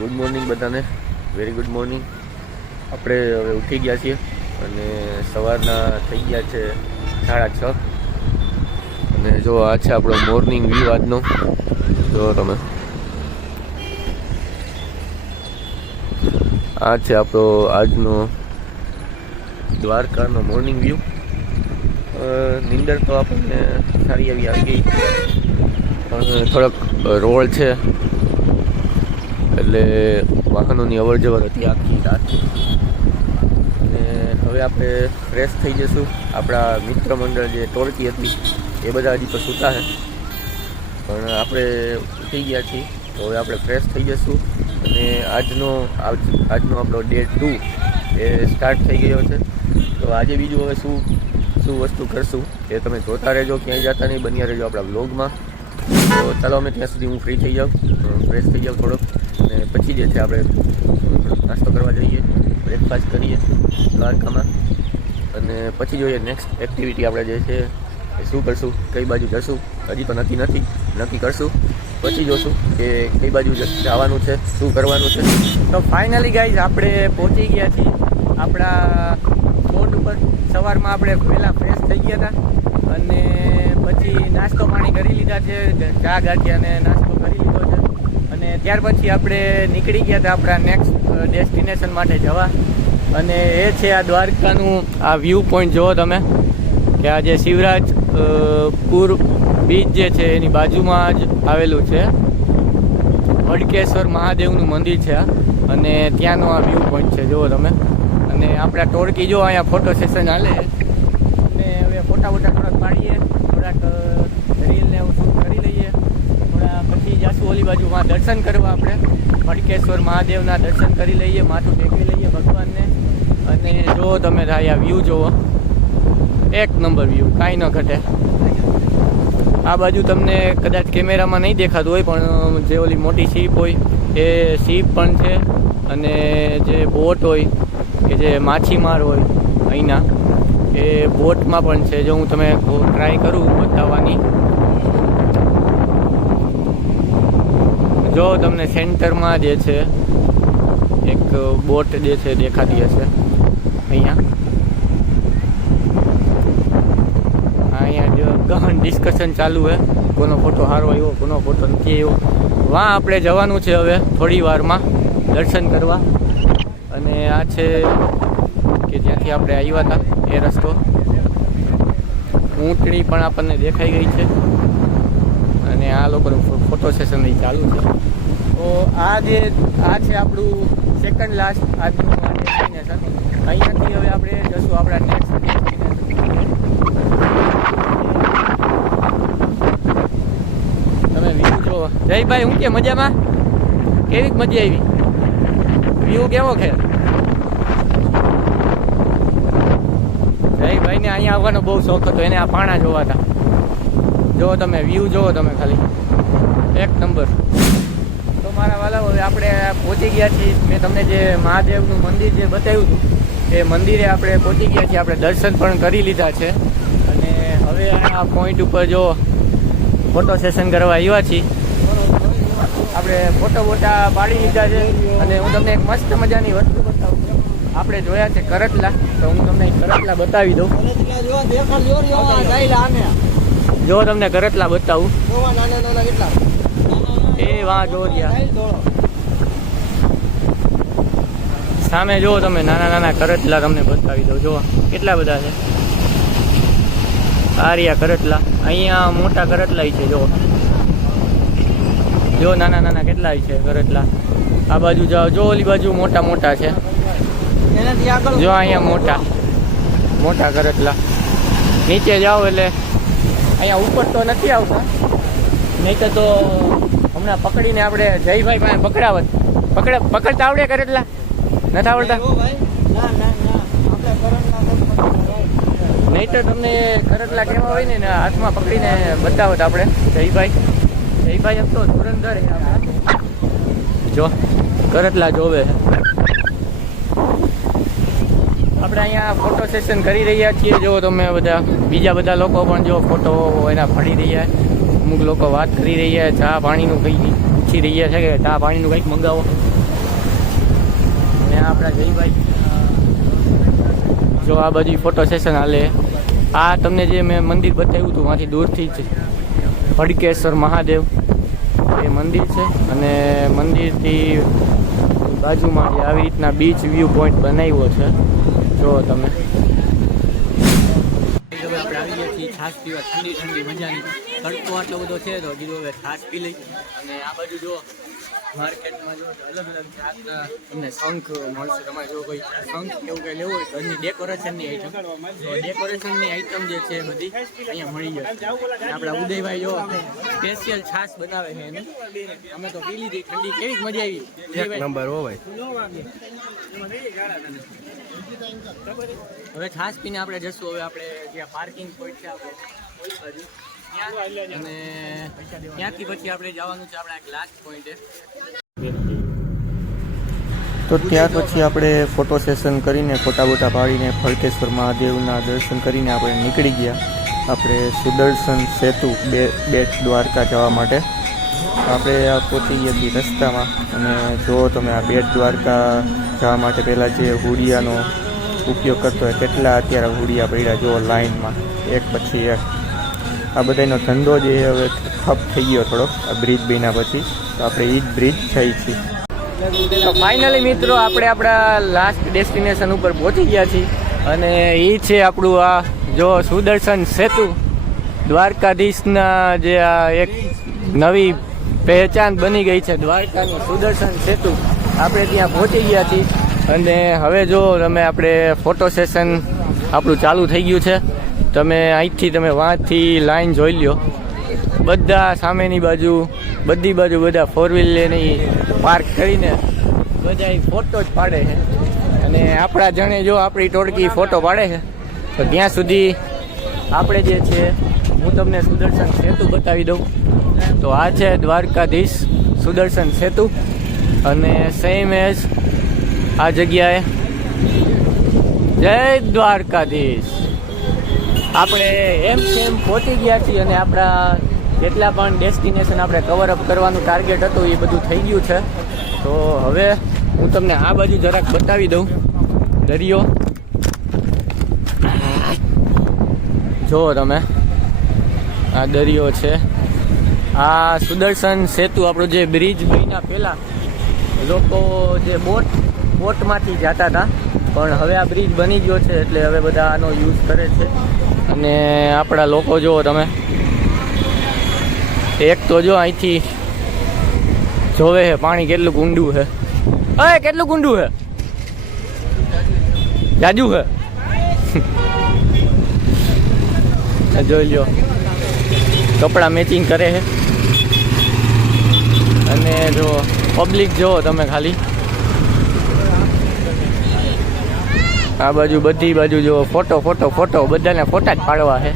Good morning બધાને, very good morning. આપણે હવે ઉઠી ગયા છીએ અને સવારના થઈ ગયા છે 6:30. અને જો આ છે આપણો મોર્નિંગ વ્યૂ આજનો. જો તમે, આ છે આપણો આજનો દ્વારકાનો મોર્નિંગ વ્યૂ. નીંદર તો આપણને સારી એવી આવી ગઈ, પણ થોડોક રોડ છે એટલે વાહનોની અવર જવર હતી આખી રાત. અને હવે આપણે ફ્રેશ થઈ જઈશું. આપણા મિત્ર મંડળ જે ટોળકી હતી એ બધા હજી તો સૂતા છે, પણ આપણે ઉઠી ગયા છીએ તો હવે આપણે ફ્રેશ થઈ જઈશું. અને આજનો આપણો ડે 2 એ સ્ટાર્ટ થઈ ગયો છે. તો આજે બીજું હવે શું વસ્તુ કરશું એ તમે જોતા રહેજો, ક્યાંય જતા નહીં, બન્યા રહેજો આપણા વ્લોગમાં. તો ચાલો અમે ત્યાં સુધી હું ફ્રી થઈ જાઉં, ફ્રેશ થઈ જાઉં થોડોક, અને પછી જે છે આપણે નાસ્તો કરવા જઈએ, બ્રેકફાસ્ટ કરીએ દ્વારકામાં, અને પછી જોઈએ નેક્સ્ટ એક્ટિવિટી આપણે જે છે એ શું કરશું, કઈ બાજુ જશું. હજી તો નક્કી કરશું, પછી જોશું કે કઈ બાજુ જવાનું છે, શું કરવાનું છે. તો ફાઇનલી ગાઈઝ આપણે પહોંચી ગયા છીએ આપણા બોટ ઉપર. સવારમાં આપણે પહેલાં ફ્રેશ થઈ ગયા હતા અને પછી નાસ્તો પાણી કરી લીધા છે, ચા ગાંઠિયાને નાસ્તો કરી લીધો છે. અને ત્યાર પછી આપણે નીકળી ગયા હતા આપણા નેક્સ્ટ ડેસ્ટિનેશન માટે જવા. અને એ છે આ દ્વારકાનું આ વ્યૂ પોઈન્ટ. જુઓ તમે કે આ જે શિવરાજપુર બીચ જે છે એની બાજુમાં જ આવેલું છે મડકેશ્વર મહાદેવનું મંદિર છે આ, અને ત્યાંનો આ વ્યૂ પોઈન્ટ છે. જુઓ તમે. અને આપણા ટોળકી જો અહીંયા ફોટો સેશન હાલે, અને હવે ફોટા થોડાક પાડીએ, થોડાક રીલને એવું શૂટ કરી લઈએ. થોડા પછી જાશું ઓલી બાજુમાં દર્શન કરવા. આપણે મડકેશ્વર મહાદેવના દર્શન કરી લઈએ, માથું ટેકવી લઈએ ભગવાનને. અને જો તમે આ વ્યૂ જુઓ, એક નંબર વ્યૂ, કાંઈ ન ઘટે. આ બાજુ તમને કદાચ કેમેરામાં નહીં દેખાતું હોય, પણ જે ઓલી મોટી શીપ હોય એ શીપ પણ છે, અને જે બોટ હોય કે જે માછીમાર હોય અહીંના એ બોટમાં પણ છે. જો હું તમે ટ્રાય કરું બતાવવાની, જો તમને સેન્ટરમાં જે છે એક બોટ જે છે દેખાતી હશે અહીંયા જો ગહન ડિસ્કશન ચાલુ છે, કોનો ફોટો સારો આવ્યો, કોનો ફોટો નથી આવ્યો. વાં આપણે જવાનું છે હવે થોડી વારમાં દર્શન કરવા. અને આ છે કે જ્યાંથી આપણે આવ્યા હતા એ રસ્તો. ઊંટણી પણ આપણને દેખાઈ ગઈ છે, અને આ લોકોનું ફોટો સેશન ચાલુ છે. તો આ છે આપણું સેકન્ડ લાસ્ટ આજનું ડેસ્ટિનેશન. અહીંયાથી હવે આપણે જશું આપણા નેક્સ્ટ ડેસ્ટિનેશન. તમે વ્યૂ જુઓ. જયભાઈ હું કે મજામાં? કેવી મજા આવી? વ્યૂ કેવો છે? જયભાઈને અહીંયા આવવાનો બહુ શોખ હતો, એને આ પાણા જોવા હતા. જો તમે વ્યૂ જુઓ તમે ખાલી, એક નંબર. તો મારા વાલા હવે આપણે પહોંચી ગયા છીએ. મેં તમને જે મહાદેવનું મંદિર જે બતાવ્યું હતું એ મંદિરે આપણે પહોંચી ગયા છીએ. આપણે દર્શન પણ કરી લીધા છે, અને હવે આ પોઈન્ટ ઉપર જો ફોટો સેશન કરવા આવ્યા છીએ. આપણે ફોટા પાડી લીધા છે, અને હું તમને એક મસ્ત મજાની વસ્તુ બતાવું છું. આપણે જોયા છે કરટલા, તો હું તમને કરટલા બતાવી દઉં. જો તમને કરટલા બતાવું, એ વાં જો સામે જો તમે નાના કરટલા તમને બતાવી દઉં. જો કેટલા બધા છે આરિયા કરટલા. અહીંયા મોટા કરટલા છે. જો નાના કેટલા છે કરટલા. આ બાજુ જાઓ, જો ઓલી બાજુ મોટા છે. જો અહીંયા મોટા કરટલા. નીચે જાઓ એટલે અહીંયા ઉપર તો નથી આવતા, નહીં તો હમણાં પકડીને આપણે જયભાઈ પાસે પકડતા આવડે કરટલા? નથી આવડતા? નહીં તો તમને કરટલા કેવા હોય ને હાથમાં પકડીને બતાવત આપણે જયભાઈ એમ તો ધુરંધર જો કરટલા જોવે. આપણે અહીંયા ફોટો સેશન કરી રહ્યા છીએ. જો તમે બીજા બધા લોકો પણ જો ફોટો એના પાડી રહ્યા. અમુક લોકો વાત કરી રહ્યા, ચા પાણીનું કંઈ પૂછી રહ્યા છે કે ચા પાણીનું કંઈક મંગાવો. અને આપણા જયભાઈ જો આ બધી ફોટો સેશન હાલે. આ તમને જે મેં મંદિર બતાવ્યું હતું ત્યાંથી દૂરથી જ ભડકેશ્વર મહાદેવ એ મંદિર છે. અને મંદિરથી બાજુમાં જે આવી રીતના બીચ વ્યૂ પોઈન્ટ બનાવ્યો છે જો તમે. આપણે આવી ગયા છીએ છાશ પીવા, ઠંડી ઠંડી મજાની. તડકો આટલો બધો છે તો કીધું હવે છાશ પી લઈ. અને આ બાજુ જો માર્કેટમાં જો અલગ અલગ જાતના તમને શંખ મળશે. તમારે જો કોઈ શંખ એવું કંઈ લેવું હોય ઘરની ડેકોરેશનની આઈટમ, તો ડેકોરેશનની આઈટમ જે છે બધી અહીંયા મળી જાય. આપણા ઉદયભાઈ જો સ્પેશિયલ છાશ બનાવે છે એની. અમે તો પી લીધી ઠંડી, કેવી મજા આવી. એક નંબર હો ભાઈ. હવે છાશ પીને આપણે જશું. હવે આપણે જ્યાં પાર્કિંગ પોઈન્ટ છે આપણે અને ત્યાંથી પછી આપણે જવાનું છે આપણા એક લાસ્ટ પોઈન્ટે. તો ત્યાર પછી આપણે ફોટો સેશન કરીને ફોટા બોટા પાડીને ભડકેશ્વર મહાદેવના દર્શન કરીને આપણે નીકળી ગયા આપણે સુદર્શન સેતુ બેટ દ્વારકા જવા માટે. આપણે આ પહોંચી ગયા છીએ રસ્તામાં. અને જો તમે આ બેટ દ્વારકા જવા માટે પહેલાં જે હુડિયાનો ઉપયોગ કરતો હોય કેટલા અત્યારે હુડિયા પડ્યા જો લાઇનમાં એક પછી એક. આ બધાનો ધંધો જે હવે ઠપ થઈ ગયો થોડોક આ બ્રિજ બન્યા પછી. તો આપણે એ જ બ્રિજ થઈ છીએ. તો ફાઇનલી મિત્રો આપણે આપણા લાસ્ટ ડેસ્ટિનેશન ઉપર પહોંચી ગયા છીએ. અને એ છે આપણું આ જો સુદર્શન સેતુ. દ્વારકાધીશના જે આ એક નવી પહેચાન બની ગઈ છે દ્વારકાની સુદર્શન સેતુ. આપણે ત્યાં પહોંચી ગયા છીએ. અને હવે જો તમે આપણે ફોટો સેશન આપણું ચાલુ થઈ ગયું છે. તમે અહીંથી તમે વાંથી લાઈન જોઈ લ્યો. બધા સામેની બાજુ બધી બાજુ બધા ફોર વ્હીલની પાર્ક કરીને બધા ફોટો જ પાડે છે. અને આપણા જણે જો આપણી ટોળકી ફોટો પાડે છે તો ત્યાં સુધી આપણે જે છે હું તમને સુદર્શન સેતુ બતાવી દઉં. તો આ છે દ્વારકાધીશ સુદર્શન સેતુ. અને સેમ એઝ આ જગ્યાએ જય દ્વારકાધીશ આપણે એમ પહોંચી ગયા છીએ. અને આપણા જેટલા પણ ડેસ્ટિનેશન આપણે કવર અપ કરવાનું ટાર્ગેટ હતું એ બધું થઈ ગયું છે. તો હવે હું તમને આ બાજુ જરાક બતાવી દઉં. દરિયો જો તમે, આ દરિયો છે. આ સુદર્શન સેતુ આપણો જે બ્રિજ બન્યા પહેલાં લોકો જે બોટમાંથી જતા હતા, પણ હવે આ બ્રિજ બની ગયો છે એટલે હવે બધા આનો યુઝ કરે છે. અને આપણા લોકો જુઓ તમે, એક તો જો અહીંથી જોવે છે પાણી કેટલું ઊંડું છે. અરે કેટલું ઊંડું છે, જાજુ છે. જોઈ લ્યો કપડાં મેચિંગ કરે છે. અને જો પબ્લિક જુઓ તમે ખાલી આ બાજુ બધી બાજુ જો ફોટો બધાને ફોટા જ પાડવા છે.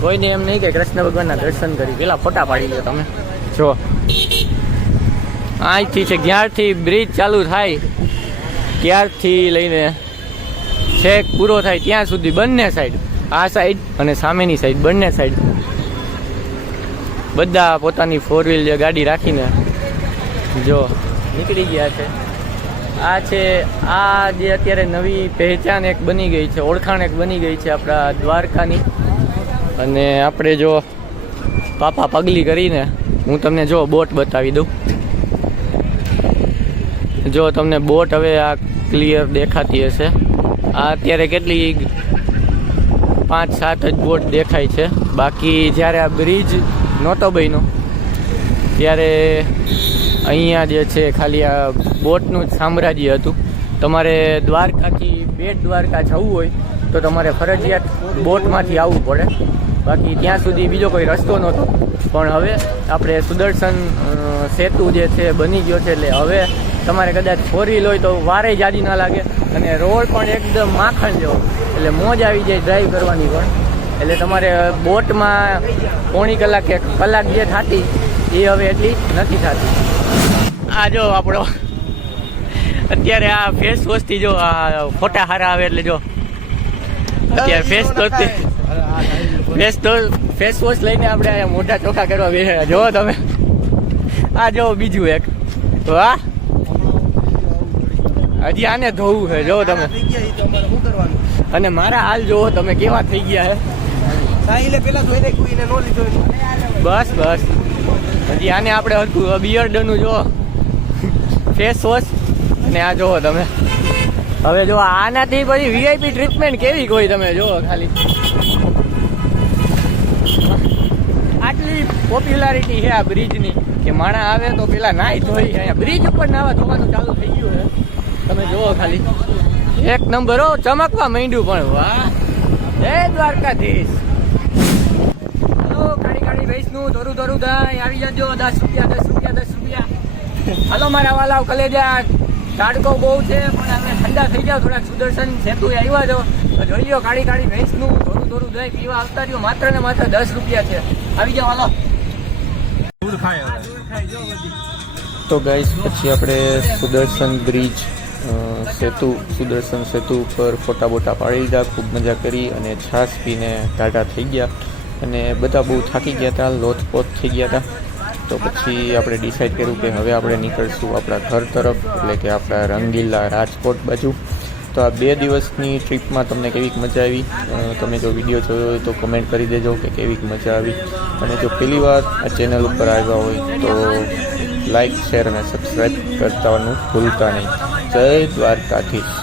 કોઈને એમ નહીં કે કૃષ્ણ ભગવાનના દર્શન કરી પેલા ફોટા પાડી લો તમે. જો અહીંથી છે જ્યારથી બ્રિજ ચાલુ થાય ત્યારથી લઈને છેક પૂરો થાય ત્યાં સુધી બંને સાઈડ, આ સાઈડ અને સામેની સાઈડ બંને સાઈડ બધા પોતાની ફોર વ્હીલ ગાડી રાખીને જો નીકળી ગયા છે. આ છે આ જે અત્યારે નવી પહેચાન એક બની ગઈ છે, ઓળખાણ એક બની ગઈ છે આપણા દ્વારકાની. અને આપણે જો પાપા પગલી કરીને હું તમને જો બોટ બતાવી દઉં. જો તમને બોટ હવે આ ક્લિયર દેખાતી હશે. આ અત્યારે કેટલી 5-7 જ બોટ દેખાય છે. બાકી જ્યારે આ બ્રિજ નહોતો બન્યો ત્યારે અહીંયા જે છે ખાલી આ બોટનું જ સામ્રાજ્ય હતું. તમારે દ્વારકાથી બેટ દ્વારકા જવું હોય તો તમારે ફરજિયાત બોટમાંથી આવવું પડે. બાકી ત્યાં સુધી બીજો કોઈ રસ્તો નહોતો. પણ હવે આપણે સુદર્શન સેતુ જે છે બની ગયો છે એટલે હવે તમારે કદાચ ફોર વ્હીલ હોય તો વારે જાજી ના લાગે. અને રોડ પણ એકદમ માખણ જેવો, એટલે મોજ આવી જાય ડ્રાઈવ કરવાની પણ. એટલે તમારે બોટમાં પોણી કલાક કે કલાક જે થતી એ હવે એટલી નથી થતી. આ જો આપણો અત્યારે આ ફેસ વોશથી જો આ ફોટા હારા આવે એટલે જો અત્યારે ફેસ વોશ લઈને આપણે મોઢા ચોખ્ખા કરવા બેઠા. જો તમે આ જો બીજું એક વાહ, હજી આને ધોવું છે જો તમે, થઈ ગયા તો અમારે શું કરવાનું? અને મારા હાલ જોવો તમે કેવા થઈ ગયા છે. સાહિલે પેલા ધોઈ નાખ્યું, એને નો લીધો. બસ બસ હજી આને આપણે હરખું બિયર્ડનું જો ફેસ વોશ, અને આ જોવો તમે. હવે જો આનાથી પછી વીઆઈપી ટ્રીટમેન્ટ કેવી કોઈ તમે જોવો ખાલી. આટલી પોપ્યુલારિટી છે આ બ્રિજની કે માણા આવે તો પેલા નાઈ ધોઈ. અહીંયા બ્રિજ ઉપર નાવા ધોવાનું ચાલુ થઈ ગયું છે, તમે જોવો ખાલી. એક નંબર હો, ચમકવા માંડ્યું પણ. વાહ, જય દ્વારકાધીશ. હલો, કાળી કાળી ભેંસનું ધોરું ધોરું થાય આવી જજો. 10 રૂપિયા 10 રૂપિયા 10 રૂપિયા. હાલો મારા વાલાવ કલેજા, તાડકો બહુ છે પણ અમે ઠંડા થઈ જાવ થોડાક. સુદર્શન સેતુ આવ્યા છો તો જોઈ લો, કાળી કાળી ભેંસનું ધોરું ધોરું થાય પીવા આવતા રહ્યો. માત્ર ને માત્ર 10 રૂપિયા છે. આવી જાવ હાલો. તો ગાઈસ પછી આપણે સુદર્શન બ્રિજ સુદર્શન સેતુ ઉપર ફોટા બોટા પાડી લીધા, ખૂબ મજા કરી અને છાશ પીને ટાટા થઈ ગયા. અને બધા બહુ થાકી ગયા હતા, લોથપોથ થઈ ગયા હતા. તો પછી આપણે ડિસાઈડ કર્યું કે હવે આપણે નીકળશું આપણા ઘર તરફ, એટલે કે આપણા રંગીલા રાજકોટ બાજુ. તો આ 2 દિવસની ટ્રીપમાં તમને કેવીક મજા આવી, તમે જો વિડીયો જોયો હોય તો કમેન્ટ કરી દેજો કે કેવીક મજા આવી. અને જો પહેલી વાર આ ચેનલ ઉપર આવ્યા હોય તો લાઈક શેર અને સબસ્ક્રાઈબ કરવાનું ભૂલતા નહીં. જય દ્વારકાધીશ.